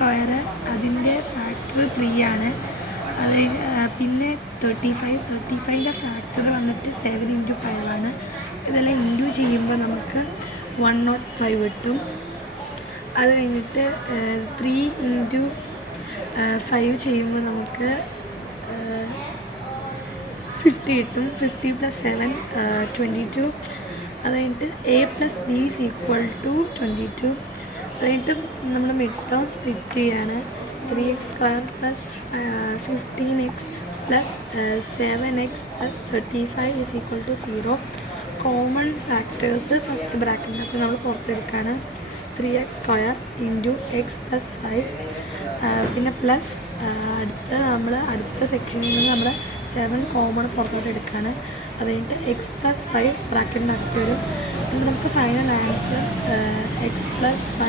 Square അതിൻ്റെ factor 3 ആണ്. അത് പിന്നെ 35ൻ്റെ ഫാക്ടർ വന്നിട്ട് 7 × 5 ആണ്. ഇതെല്ലാം ഇൻറ്റു ചെയ്യുമ്പോൾ നമുക്ക് 105 കിട്ടും. അത് കഴിഞ്ഞിട്ട് 3 × 5 ചെയ്യുമ്പോൾ നമുക്ക് 50 കിട്ടും. 50 + 7 22. അത് കഴിഞ്ഞിട്ട് a + b = 22. അത് കഴിഞ്ഞിട്ട് നമ്മൾ മിഡ് ടേം സ്പ്ലിറ്റ് ചെയ്യാണ്. 3x² + 15x + 7x + 35 = 0. Common factors first ബ്രാക്കറ്റിനകത്ത് നമ്മൾ പുറത്തെടുക്കുകയാണ്. 3x² × x + 5 പിന്നെ പ്ലസ് അടുത്ത സെക്ഷനിൽ നിന്ന് നമ്മൾ 7 കോമൺ പുറത്തോട്ട് എടുക്കുകയാണ്. അത് കഴിഞ്ഞിട്ട് x + 5 ബ്രാക്കറ്റിനകത്ത് വരും. നമുക്ക് ഫൈനൽ ആൻസർ x + 5